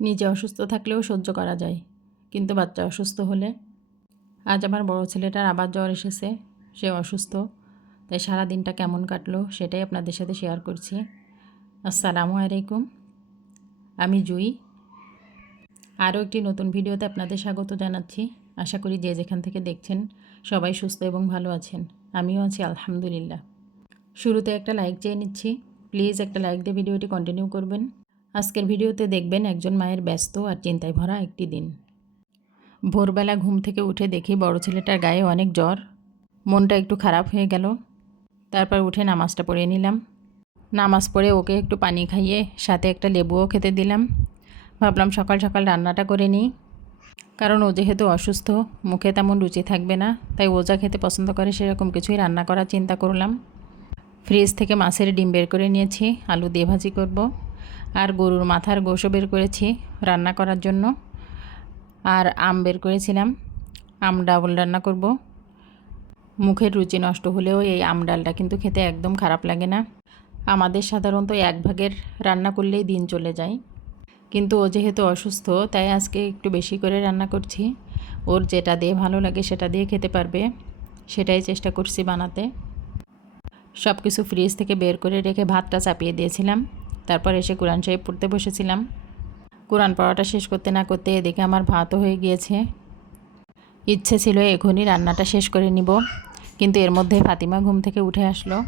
নিজে অসুস্থ থাকলেও সহ্য করা যায়, কিন্তু বাচ্চা অসুস্থ হলে। আজ আমার বড় ছেলেটার আবার জ্বর এসেছে, সে অসুস্থ। তাই সারা দিনটা কেমন কাটলো সেটাই আপনাদের সাথে শেয়ার করছি। আসসালামু আলাইকুম, আমি জুই। আরও একটি নতুন ভিডিওতে আপনাদের স্বাগত জানাচ্ছি। আশা করি যে যেখান থেকে দেখছেন সবাই সুস্থ এবং ভালো আছেন। আমিও আছি আলহামদুলিল্লাহ। শুরুতে একটা লাইক চেয়ে নিচ্ছি, প্লিজ একটা লাইক দিয়ে ভিডিওটি কন্টিনিউ করবেন। আজকের ভিডিওতে দেখবেন একজন মায়ের ব্যস্ত আর চিন্তায় ভরা একটি দিন। ভোরবেলা ঘুম থেকে উঠে দেখি বড় ছেলেটার গায়ে অনেক জ্বর। মনটা একটু খারাপ হয়ে গেল। তারপর উঠে নামাজটা পড়ে নিলাম। নামাজ পড়ে ওকে একটু পানি খাইয়ে সাথে একটা লেবুও খেতে দিলাম। ভাবলাম সকাল সকাল রান্নাটা করে নিই, কারণ ও যেহেতু অসুস্থ, মুখে তেমন রুচি থাকবে না। তাই ও যা খেতে পছন্দ করে সেরকম কিছুই রান্না করার চিন্তা করলাম। ফ্রিজ থেকে মাছের ডিম বের করে নিয়েছি, আলু দিয়ে ভাজি করব। আর গরুর মাথার গোশও বের করেছি রান্না করার জন্য। আর আম বের করেছিলাম, আম ডাল রান্না করব। মুখের রুচি নষ্ট হলেও এই আম ডালটা কিন্তু খেতে একদম খারাপ লাগে না। আমাদের সাধারণত এক ভাগের রান্না করলেই দিন চলে যায়, কিন্তু ও যেহেতু অসুস্থ তাই আজকে একটু বেশি করে রান্না করছি। ওর যেটা দিয়ে ভালো লাগে সেটা দিয়ে খেতে পারবে, সেটাই চেষ্টা করছি বানাতে। সব কিছু ফ্রিজ থেকে বের করে রেখে ভাতটা চাপিয়ে দিয়েছিলাম। তারপর এসে কোরআন শরীফ পড়তে বসেছিলাম। কোরআন পড়াটা শেষ করতে না করতে এদিকে আমার ভাতও হয়ে গিয়েছে। ইচ্ছে ছিল এখনই রান্নাটা শেষ করে নিব, কিন্তু এর মধ্যে ফাতিমা ঘুম থেকে উঠে আসলো।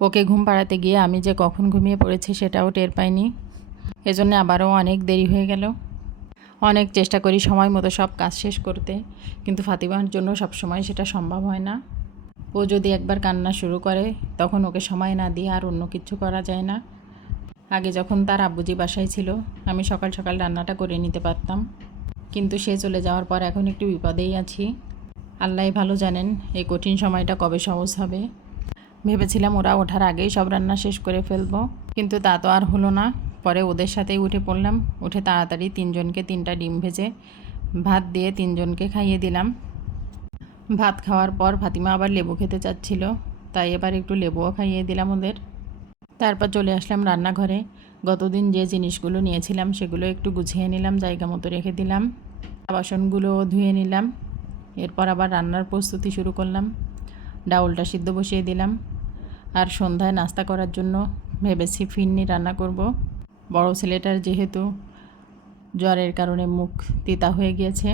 ওকে ঘুম পাড়াতে গিয়ে আমি যে কখন ঘুমিয়ে পড়েছি সেটাও টের পাইনি। এজন্য আবারও অনেক দেরি হয়ে গেল। অনেক চেষ্টা করি সময় মতো সব কাজ শেষ করতে, কিন্তু ফাতিমার জন্য সব সময় সেটা সম্ভব হয় না। ও যদি একবার কান্না শুরু করে তখন ওকে সময় না দিয়ে আর অন্য কিছু করা যায় না। আগে যখন তার আব্বুজি বাসায় ছিল আমি সকাল সকাল রান্নাটা করে নিতে পারতাম, কিন্তু সে চলে যাওয়ার পর এখন একটু বিপদেই আছি। আল্লাহই ভালো জানেন এই কঠিন সময়টা কবে সহজ হবে। ভেবেছিলাম ওরা ওঠার আগেই সব রান্না শেষ করে ফেলবো, কিন্তু তা তো আর হলো না। পরে ওদের সাথেই উঠে পড়লাম। উঠে তাড়াতাড়ি তিনজনকে 3টা ডিম ভেজে ভাত দিয়ে তিনজনকে খাইয়ে দিলাম। ভাত খাওয়ার পর ফাতিমা আবার লেবু খেতে চাচ্ছিল, তাই এবার একটু লেবুও খাইয়ে দিলাম ওদের। তারপর চলে আসলাম রান্নাঘরে। গতদিন যে জিনিসগুলো নিয়েছিলাম সেগুলো একটু গুছিয়ে নিলাম, জায়গা মতো রেখে দিলাম। বাসনগুলো ধুয়ে নিলাম। এরপর আবার রান্নার প্রস্তুতি শুরু করলাম। ডাউলটা সিদ্ধ বসিয়ে দিলাম। আর সন্ধ্যায় নাস্তা করার জন্য ভেবেছি ফিরনি রান্না করব। বড় ছেলেটার যেহেতু জ্বরের কারণে মুখ তিতা হয়ে গিয়েছে,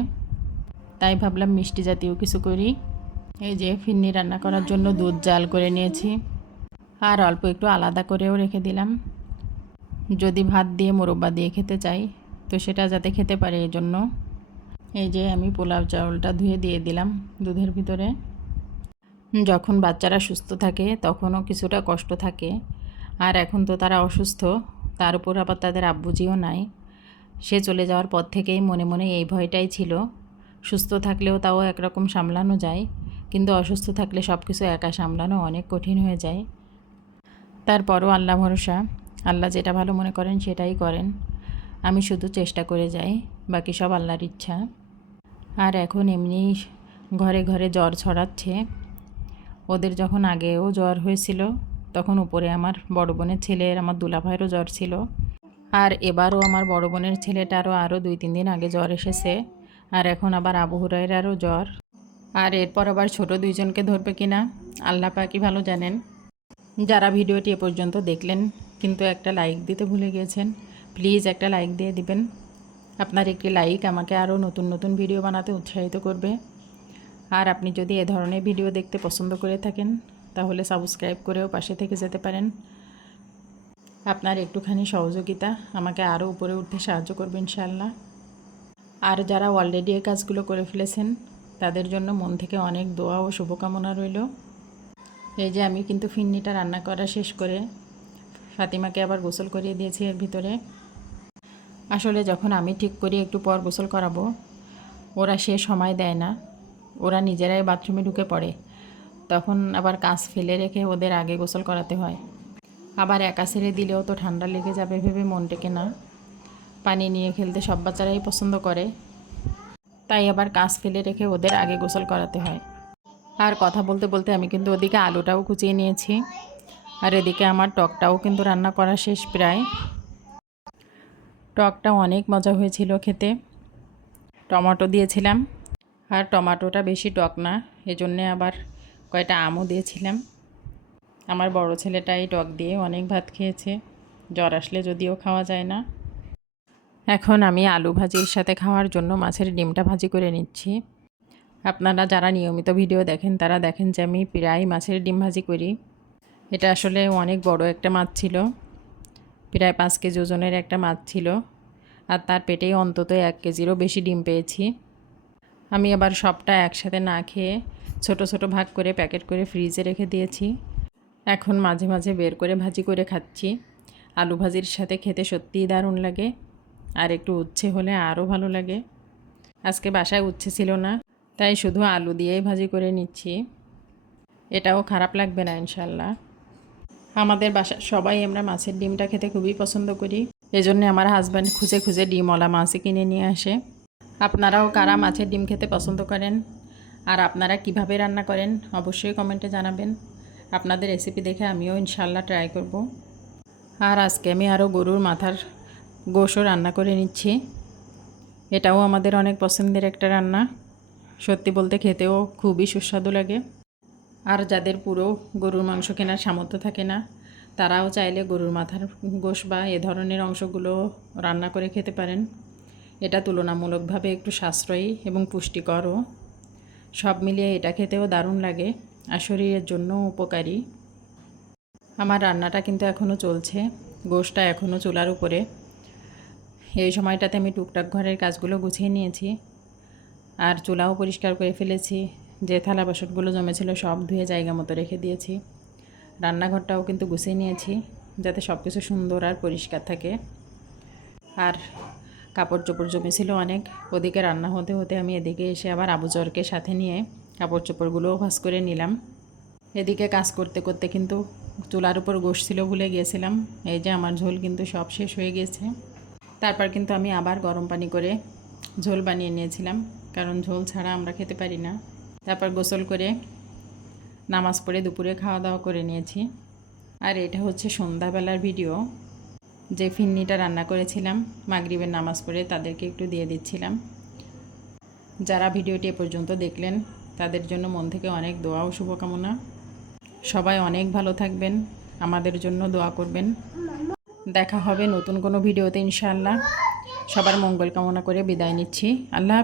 তাই ভাবলাম মিষ্টি জাতীয় কিছু করি। এই যে ফিরনি রান্না করার জন্য দুধ জাল করে নিয়েছি, আর অল্প একটু আলাদা করেও রেখে দিলাম। যদি ভাত দিয়ে মোরব্বা দিয়ে খেতে চাই তো সেটা যাতে খেতে পারে এই জন্য। এই যে আমি পোলাও চাউলটা ধুয়ে দিয়ে দিলাম দুধের ভিতরে। যখন বাচ্চারা সুস্থ থাকে তখনও কিছুটা কষ্ট থাকে, আর এখন তো তারা অসুস্থ, তার উপর আবার তাদের আব্বুজিও নাই। সে চলে যাওয়ার পর থেকেই মনে মনে এই ভয়টাই ছিল। সুস্থ থাকলেও তাও একরকম সামলানো যায়, কিন্তু অসুস্থ থাকলে সব কিছু একা সামলানো অনেক কঠিন হয়ে যায়। তারপরও আল্লাহ ভরসা, আল্লাহ যেটা ভালো মনে করেন সেটাই করেন। আমি শুধু চেষ্টা করে যাই, বাকি সব আল্লাহর ইচ্ছা। আর এখন এমনি ঘরে ঘরে জ্বর ছড়াচ্ছে। ওদের যখন আগেও জ্বর হয়েছিল তখন উপরে আমার বড় বোনের ছেলের, আমার দুলাভাইয়েরও জ্বর ছিল। আর এবারও আমার বড় বোনের ছেলেটারও আরও 2-3 দিন আগে জ্বর এসেছে। আর এখন আবার আবু হুরায়রারও জ্বর। আর এরপর আবার ছোট 2জনকে ধরবে কিনা আল্লাহ পাকই ভালো জানেন। যারা ভিডিওটি এ পর্যন্ত দেখলেন কিন্তু একটা লাইক দিতে ভুলে গিয়েছেন, প্লিজ একটা লাইক দিয়ে দিবেন। আপনার একটি লাইক আমাকে আরও নতুন নতুন ভিডিও বানাতে উৎসাহিত করবে। আর আপনি যদি এ ধরনের ভিডিও দেখতে পছন্দ করে থাকেন তাহলে সাবস্ক্রাইব করেও পাশে থেকে যেতে পারেন। আপনার একটুখানি সহযোগিতা আমাকে আরও উপরে উঠতে সাহায্য করবে ইনশাআল্লাহ। আর যারা অলরেডি এই কাজগুলো করে ফেলেছেন তাদের জন্য মন থেকে অনেক দোয়া ও শুভকামনা রইল। এই যে আমি কিন্তু ফিন্নিটা রান্না করা শেষ করে ফাতিমাকে আবার গোসল করিয়ে দিয়েছি এর ভিতরে। আসলে যখন আমি ঠিক করি একটু পর গোসল করাবো, ওরা সে সময় দেয় না, ওরা নিজেরাই বাথরুমে ঢুকে পড়ে। তখন আবার কাজ ফেলে রেখে ওদের আগে গোসল করাতে হয়। আবার একা ছেড়ে দিলেও তো ঠান্ডা লেগে যাবে ভেবে মন টেকে না। পানি নিয়ে খেলতে সব বাচ্চারাই পছন্দ করে। তাই আবার কাজ ফেলে রেখে ওদের আগে গোসল করাতে হয়। আর কথা বলতে বলতে আমি কিন্তু ওদিকে আলুটাও কুচিয়ে নিয়েছি, আর এদিকে আমার টকটাও কিন্তু রান্না করা শেষ প্রায়। টকটা অনেক মজা হয়েছিল খেতে, টমেটো দিয়েছিলাম, আর টমেটোটা বেশি টক না, এজন্যে আবার কয়টা আমও দিয়েছিলাম। আমার বড় ছেলেটা এই টক দিয়ে অনেক ভাত খেয়েছে, জ্বর আসলে যদিও খাওয়া যায় না। এখন আমি আলু ভাজির সাথে খাওয়ার জন্য মাছের ডিমটা ভাজি করে নিচ্ছি। আপনারা যারা নিয়মিত ভিডিও দেখেন তারা দেখেন যে আমি প্রায় মাছের ডিম ভাজি করি। এটা আসলে অনেক বড় একটা মাছ ছিল, প্রায় 5 কেজি ওজনের একটা মাছ ছিল, আর তার পেটেই অন্তত 1 কেজিরও বেশি ডিম পেয়েছি। আমি আবার সবটা একসাথে না খেয়ে ছোট ছোট ভাগ করে প্যাকেট করে ফ্রিজে রেখে দিয়েছি। এখন মাঝে মাঝে বের করে ভাজি করে খাচ্ছি। আলু ভাজির সাথে খেতে সত্যিই দারুণ লাগে, আর একটু উচ্ছে হলে আরও ভালো লাগে। আজকে বাসায় উচ্ছে ছিল না, তাই শুধু আলু দিয়েই ভাজি করে নিচ্ছি। এটাও খারাপ লাগবে না ইনশাল্লাহ। আমাদের বাসার সবাই আমরা মাছের ডিমটা খেতে খুবই পছন্দ করি, এজন্য আমার হাজব্যান্ড খুঁজে খুঁজে ডিমওয়ালা মাছই কিনে নিয়ে আসে। আপনারাও কারা মাছের ডিম খেতে পছন্দ করেন, আর আপনারা কিভাবে রান্না করেন অবশ্যই কমেন্টে জানাবেন। আপনাদের রেসিপি দেখে আমিও ইনশাল্লাহ ট্রাই করব। আর আজকে আমি আরও গরুর মাথার গোশও রান্না করে নিচ্ছি। এটাও আমাদের অনেক পছন্দের একটা রান্না, সত্যি বলতে খেতেও খুবই সুস্বাদু লাগে। আর যাদের পুরো গরুর মাংস কেনার সামর্থ্য থাকে না, তারাও চাইলে গরুর মাথার গোশ বা এ ধরনের অংশগুলো রান্না করে খেতে পারেন। এটা তুলনামূলকভাবে একটু সাশ্রয়ী এবং পুষ্টিকরও। সব মিলিয়ে এটা খেতেও দারুণ লাগে, আর শরীরের জন্য উপকারী। আমার রান্নাটা কিন্তু এখনও চলছে, গোশটা এখনও চুলার উপরে। এই সময়টাতে আমি টুকটাক ঘরের কাজগুলো গুছিয়ে নিয়েছি, আর চুলাও পরিষ্কার করে ফেলেছি। যে থালা বাসনগুলো জমেছিল সব ধুয়ে জায়গা মতো রেখে দিয়েছি। রান্নাঘরটাও কিন্তু গুছিয়ে নিয়েছি যাতে সব কিছু সুন্দর আর পরিষ্কার থাকে। আর কাপড় চোপড় জমেছিল অনেক, ওদিকে রান্না হতে হতে আমি এদিকে এসে আবার আবুজরকে সাথে নিয়ে কাপড় চোপড়গুলোও ভাঁজ করে নিলাম। এদিকে কাজ করতে করতে কিন্তু চুলার উপর গোশ ছিল ভুলে গিয়েছিলাম। এই যে আমার ঝোল কিন্তু সব শেষ হয়ে গিয়েছে। তারপর কিন্তু আমি আবার গরম পানি করে ঝোল বানিয়ে নিয়েছিলাম, কারণ ঝোল ছাড়া আমরা খেতে পারি না। তারপর গোসল করে নামাজ পড়ে দুপুরে খাওয়া দাওয়া করে নিয়েছি। আর এটা হচ্ছে সন্ধ্যাবেলার ভিডিও, যে ফিন্নিটা রান্না করেছিলাম মাগরিবের নামাজ পড়ে তাদেরকে একটু দিয়ে দিচ্ছিলাম। যারা ভিডিওটি এ পর্যন্ত দেখলেন তাদের জন্য মন থেকে অনেক দোয়া ও শুভকামনা। সবাই অনেক ভালো থাকবেন, আমাদের জন্য দোয়া করবেন। দেখা হবে নতুন কোনো ভিডিওতে ইনশাআল্লাহ। সবার মঙ্গল কামনা করে বিদায় নিচ্ছি। আল্লাহ।